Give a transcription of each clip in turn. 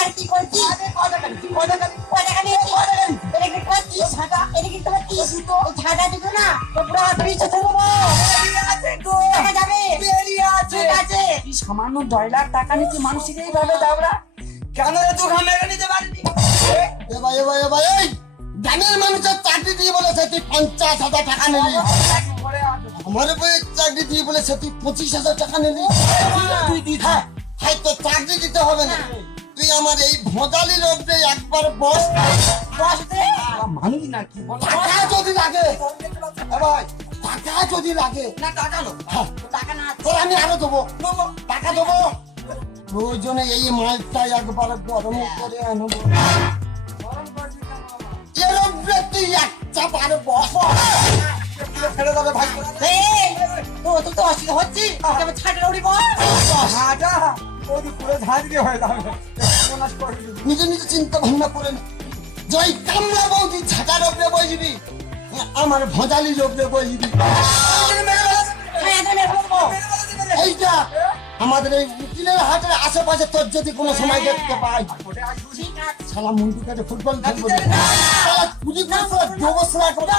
আর কি করছি ঝাঁটা দিতো না যাবে ঠিক আছে। সামান্য 10 লাখ টাকা নিচ্ছে মানুষকে এইভাবে দাবড়া কেন রে তুই মেরে নিতে পারবি? গ্রামের মানুষের চাকরি দিয়ে বলেছে তুই 50,000 টাকা নিলি, আমার বইয়ের চাকরি দিয়ে বলেছে তুই 25,000 টাকা নিলি। হ্যাঁ হয়তো চাকরি দিতে হবে না, তুই আমার এই ভোঁদালি রোডে একবার বস মানুষ না কি বল টাকা যদি লাগে, ভাই টাকা যদি লাগে না টাকা লো, টাকা না তোর আমি আরো দেবো, টাকা দেবো। প্রয়োজনে এই মালটা একবার গরম করে আনবো। এরকম তুই একটা পারে বস ফেলে দেবে ভাই। তুই তো অসুবিধা হচ্ছি ছাটা উড়িব ঝাঁটা ওই পুরো ঝাঁট দিয়ে হয়ে যাবে। নিজে নিজে চিন্তা ভাবনা করে জয় কামলা বৌদি ঝাঁটার ওপরে বসবি, আমার ভোঁজালি ওপরে বসবি। এইটা আমাদের এই উকিলের হাটের আশেপাশে তোর যদি কোনো সময় দেখতে পাই, সালা মুন্ডু কাটে ফুটবল খেলবো, সালা কুড়ি বছর ব্যবস্থা করে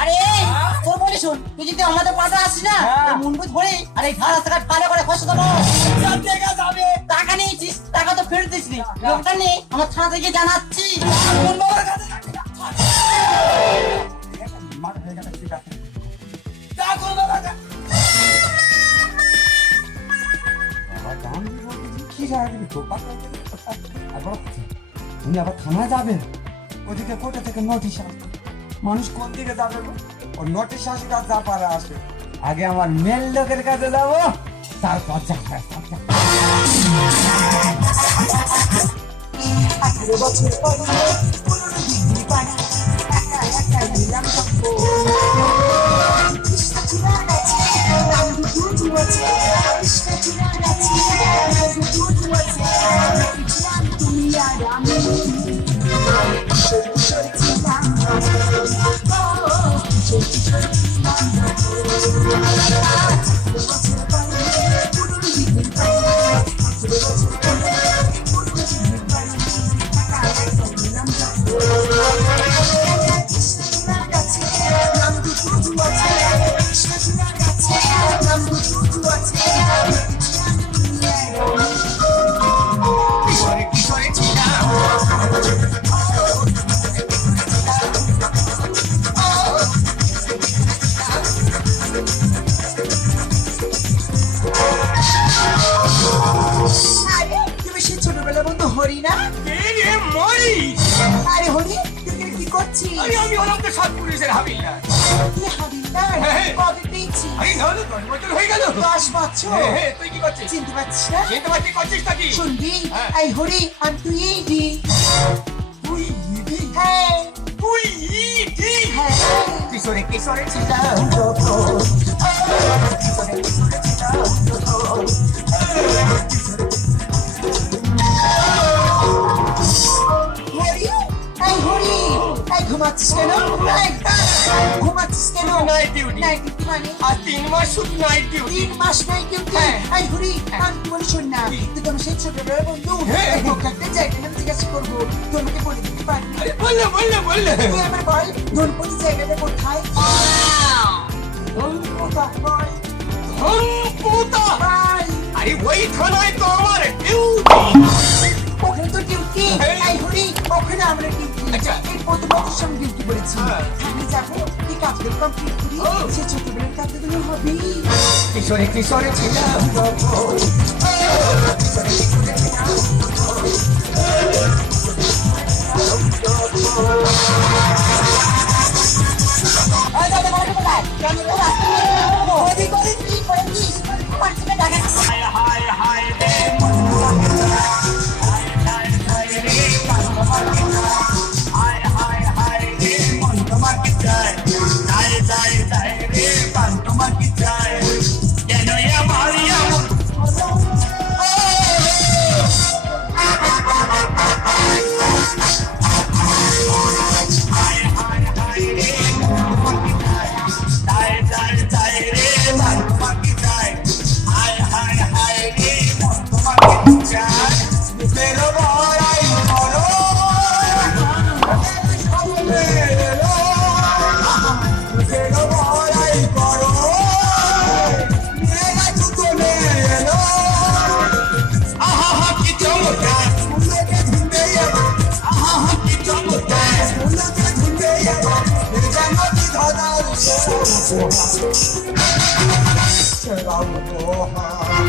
আরে তোর বলি শোন, তুই যদি আমাদের পাশে আসিস না মুন্ডু ধরে আর এই ঘাস রাস্তাঘাট পালে করে খসে দেবো। টাকা নিয়েছিস, টাকা তো ফেরত দিস নি, লোকটা নিয়ে আমার থানা থেকে জানাচ্ছি। উনি আবার থানায় যাবেন, ওদিকে কোর্টে থেকে নোটিশ আসবে। মানুষ কোন দিকে যাবে গো? ও নোটিশ আসবে আর যা পারে আসবে। আগে আমার মেল লোকের কাছে যাবো, তারপর যা হয় তা যা। আমি হলাম তো সব পুলিশের হাবিলদার। কবে পেয়েছি? এই ধরো 10 বছর হয়ে গেল। 10 বছর? তুই কি করছিস? চিনতে পারছিস না? চিনতে পারছি, করছিস নাকি? শুনবি এই হরি আমি তুই ইডি। তুই ইডি? হ্যাঁ তুই ইডি? হ্যাঁ কিশোরে কিশোরে ছিলাম যত, কিশোরে কিশোরে ছিলাম যত, ঘুমাচ্ছিস কেন? ঘুমাচ্ছিস কেন? Night duty. নাইট ডিউটি মানে? আর 3 মাস শুধু নাইট ডিউটি। 3 মাস নাইট ডিউটি? এই ঘুরি আমি বলি শোন না, তুই তো আমার সেই ছোটবেলার বন্ধু, একটা জায়গা নাম জিজ্ঞাসা করবো, তোমাকে বলে দিতে পারবি? আরে বললে বললে বললে তুই আমার বল ধনপতি জায়গাটা কোথায়? ধনপতা বল। ধনপতা? আরে ওই থানায় তো আমার ডিউটি। ওখানে তো ডিউটি? এই ঘুরি ওখানে আমরা ডিউটি। আচ্ছা এই প্রথমবার সঙ্গে ডিউটি করেছি, আমি যাবো তুই কাজগুলো কমপ্লিট করি, সে ছোটবেলার কাজগুলো হবে। কিশোরে কিশোরে ছিলাম যত, কিশোরে কিশোরে ছিলাম হায় হায় রে হায় হায় হায় রে মন তোমাকে চায়, চায় চায় চায় রে প্রাণ তোমাকে চায়, কেন আমার এমন হায় হায় হায় রে মন তোমাকে চায়, চায় চায় চায় সেরাও দোহাই।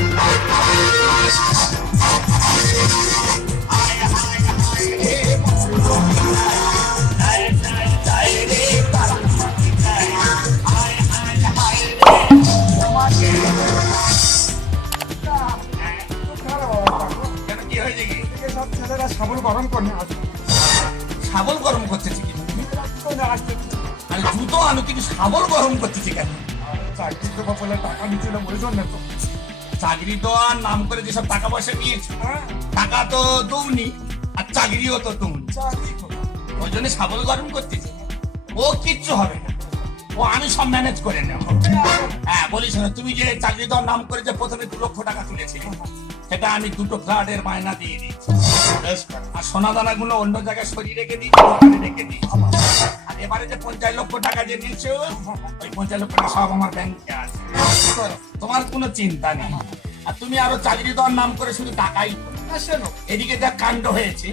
কেন কি হয়েছে কি? এদিকে সব ছেলেরা সাবল গরম করে আসে। শাবল গরম করতেছি কি? কোনে আসছে? আরে জুতো আনো কিন্তু শাবল গরম করতেছি কেন? চাকরি দেবো বলে টাকা নিচ্ছিল ওই জন্য তো। চাকরি তো আর নাম করে যেসব টাকা পয়সা নিয়েছে, টাকা তো দৌনি আর চাকরিও তো দৌনি, চাকরি কোথায়? ওই জন্য শাবল গরম করতেছি। ও কিচ্ছু হবে না, ও আমি সব ম্যানেজ করে নেব। হ্যাঁ বলিস না, তুমি যে চাকরি দেওয়ার নাম করে যে প্রথমে 2 লক্ষ টাকা তুলেছিলে, সেটা আমি 2টো ফ্ল্যাটের মায়না দিয়ে দিয়েছি। আর সোনা দানা গুলো অন্য জায়গায় সরিয়ে রেখে দিয়েছি, দোকানে রেখে দিয়েছি। আর এবারে যে 50 লক্ষ টাকা যে নিয়েছে, ওই 50 লক্ষ টাকা সব আমার ব্যাংকে আছে, তোমার কোনো চিন্তা নেই। আর তুমি আরো চাকরি দেওয়ার নাম করে শুধু টাকাই আসে। এদিকে যা কাণ্ড হয়েছে,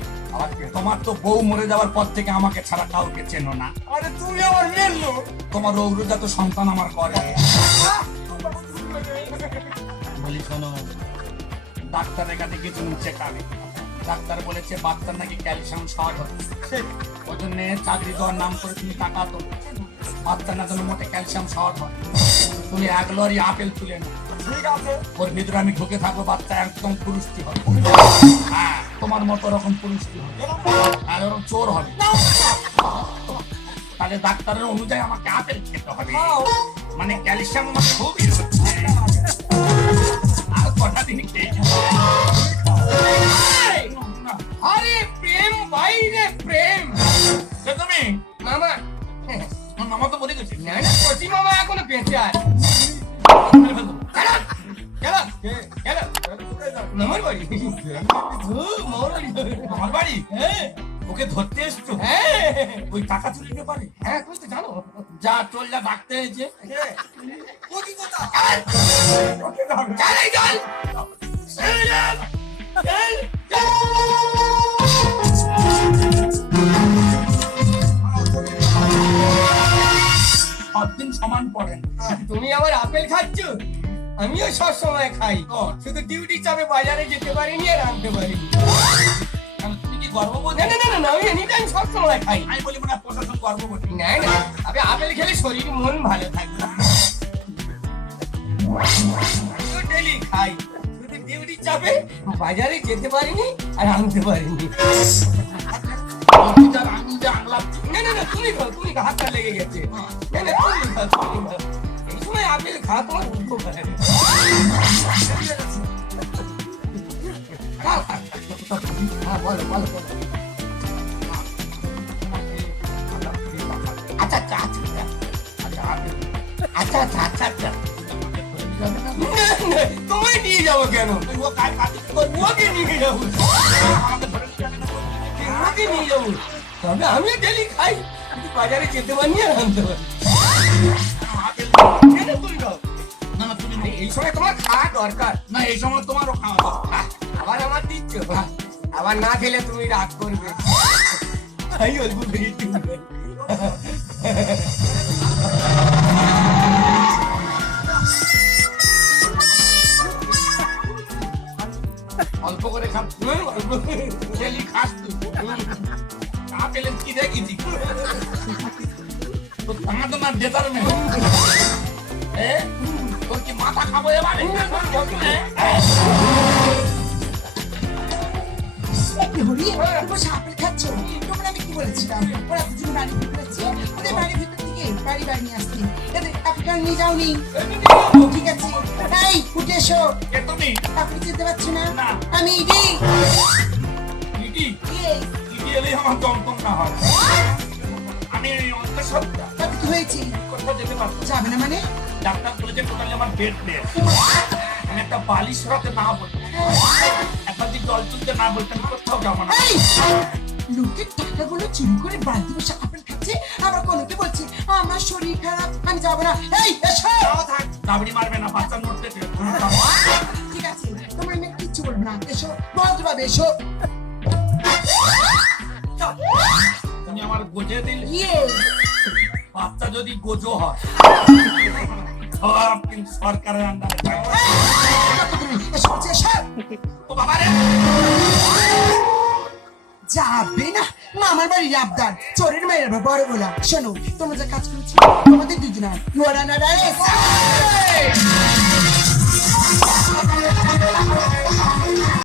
তোমার তো বউ মরে যাওয়ার পর থেকে আমাকে ছাড়া কাউকে চেনো না। আরে তুমি আমার মেয়ে লোক। তোমার রৌরজাত সন্তান আমার ঘরে। বলি শোনো, ডাক্তারের কাছে গেছিলাম চেকআপে, ডাক্তার বলেছে বাচ্চার নাকি ক্যালসিয়াম শর্ট হচ্ছে, ওই জন্য চাকরি দেওয়ার নাম করে তুমি টাকা তো বাচ্চার না যেন মোটে ক্যালসিয়াম শর্ট হয়। তুমি 1 লরি আপেল তুলে নাও, ঠিক আছে। ওর ভিতরে আমি ঢুকে থাকবো, বাচ্চা একদম পুরুষ্টি হবে। হ্যাঁ তোমার মতো রকম পুরুষ্টি হবে, আর ওরকম চোর হবে। তাহলে ডাক্তারের অনুযায়ী আমাকে আপেল খেতে হবে, মানে ক্যালসিয়াম আমার খুবই হচ্ছে। আর কটা দিন খেয়ে আরে প্রেম বাইরে প্রেম। কে তুমি? মামা, আমার মামা তো বলে গেছে। না না, কচি মামা এখনো বেঁচে আছে। চলো, চলো, চলো। মামার বাড়ি। মামার বাড়ি। আমার বাড়ি হ্যাঁ, ওকে ধরতে এসছো? হ্যাঁ, ওই টাকা চুরি নিতে পারে? হ্যাঁ, তুমি তো জানো। যা চল, যা ডাকতে হয়েছে। চল, এই চল। চল, চল। 7 দিন সমান পড়েন। তুমি আবার আপেল খাচ্ছ? আমিও সব সময় খাই, শুধু ডিউটি চাপে বাজারে যেতে পারিনি আর আনতে পারিনি। কেন, তুমি কি গর্ববোধ? না না না না, আমি এনি টাইম সব সময় খাই। আমি বলি মনে হয় প্রশাসন গর্ববোধী। না না, আমি আপেল খেলে শরীর মন ভালো থাকবে। আমিও ডেলি খাই, শুধু ডিউটি চাপে বাজারে যেতে পারিনি আর আনতে পারিনি। আমি যে আংলাচ্ছি। না না না, তুমি খাও, তুমি খাও, হাতটা লেগে গেছে। না না, তুমি খাও, তুমি খাও। এই সময় আপেল খাওয়া তোমার উপকার। খাও, খাও। হ্যাঁ, বলো বলো বলো। আচ্ছা আচ্ছা আচ্ছা আচ্ছা আচ্ছা আচ্ছা আচ্ছা। তোমায় নিয়ে যাবো কেন? ও কাজ কাজে ওকে নিয়ে যাবো, আমাকে ধরে নিয়ে যাবে না। ওকে নিয়ে যাবো। তবে আমিও ডেলি খাই, কিন্তু বাজারে যেতে পারি আর আনতে পারি। আপেল কেন তুমি খাও? না না, তুমি নেই। এই সময় তোমার খাওয়া দরকার। না, এই সময় তোমারও খাওয়া দরকার। আবার আমার দিচ্ছ, আবার না খেলে তুমি রাগ করবে। এই অল্প বেরিয়ে অল্প করে খাস, খেলি খাস তুই। আপেলের কি দেখেছি তো তাহা তো না ডেটার মেয়ে। তোর কি মাথা খাবো এবারে? কি হরি তোমার আপেল খাচ্ছ? তোমরা আমি কি বলেছিলাম? ওরা দুজন বাড়ি ঢুকেছে, ওদের বাড়ির ভিতর থেকে বাড়ি নিয়ে আসছি। এদের আপেল নিয়ে যাওনি? ঠিক আছে, এই উঠে এসো। কে তুমি? আপনি যেতে পারছি না? না। আমি ইডি। ইডি? Yes, ইডি এলেই আমার দমদম না হয়। আমি অন্তঃসত্ত্বা, তাতে কি হয়েছে? কোথাও যেতে পারবো না। যাবে না মানে? ডাক্তার বলেছে টোটালি আমার বেড প্লেস। আমি একটা বালিশ রাতে না বলতে, একবার যদি জল তুলতে না বলতে আমি কোথাও যাবো না। এই লোকের টাকাগুলো চুরি করে বাড়িতে বসে আপেল খাচ্ছে, আবার কোনোকে বলছে আমার শরীর খারাপ, আমি যাবো না। এই এসো। দাবড়ি মারবে না, বাচ্চা নড়তে দিও। ঠিক আছে, তোমরা আমি কিচ্ছু বলবো না। এসো, ভদ্রভাবে এসো। তুমি আমার গোজে দিলে, Yes, বাচ্চা যদি গোজো হয় সব কিন্তু সরকারের আন্ডারে থাকবে। ও বাবা রে, যাবে না মামার বাড়ির আবদার চোরের মেয়ের বড় গোলা। শোনো তোমরা যে কাজ করেছো তোমাদের দুজনা নোরা না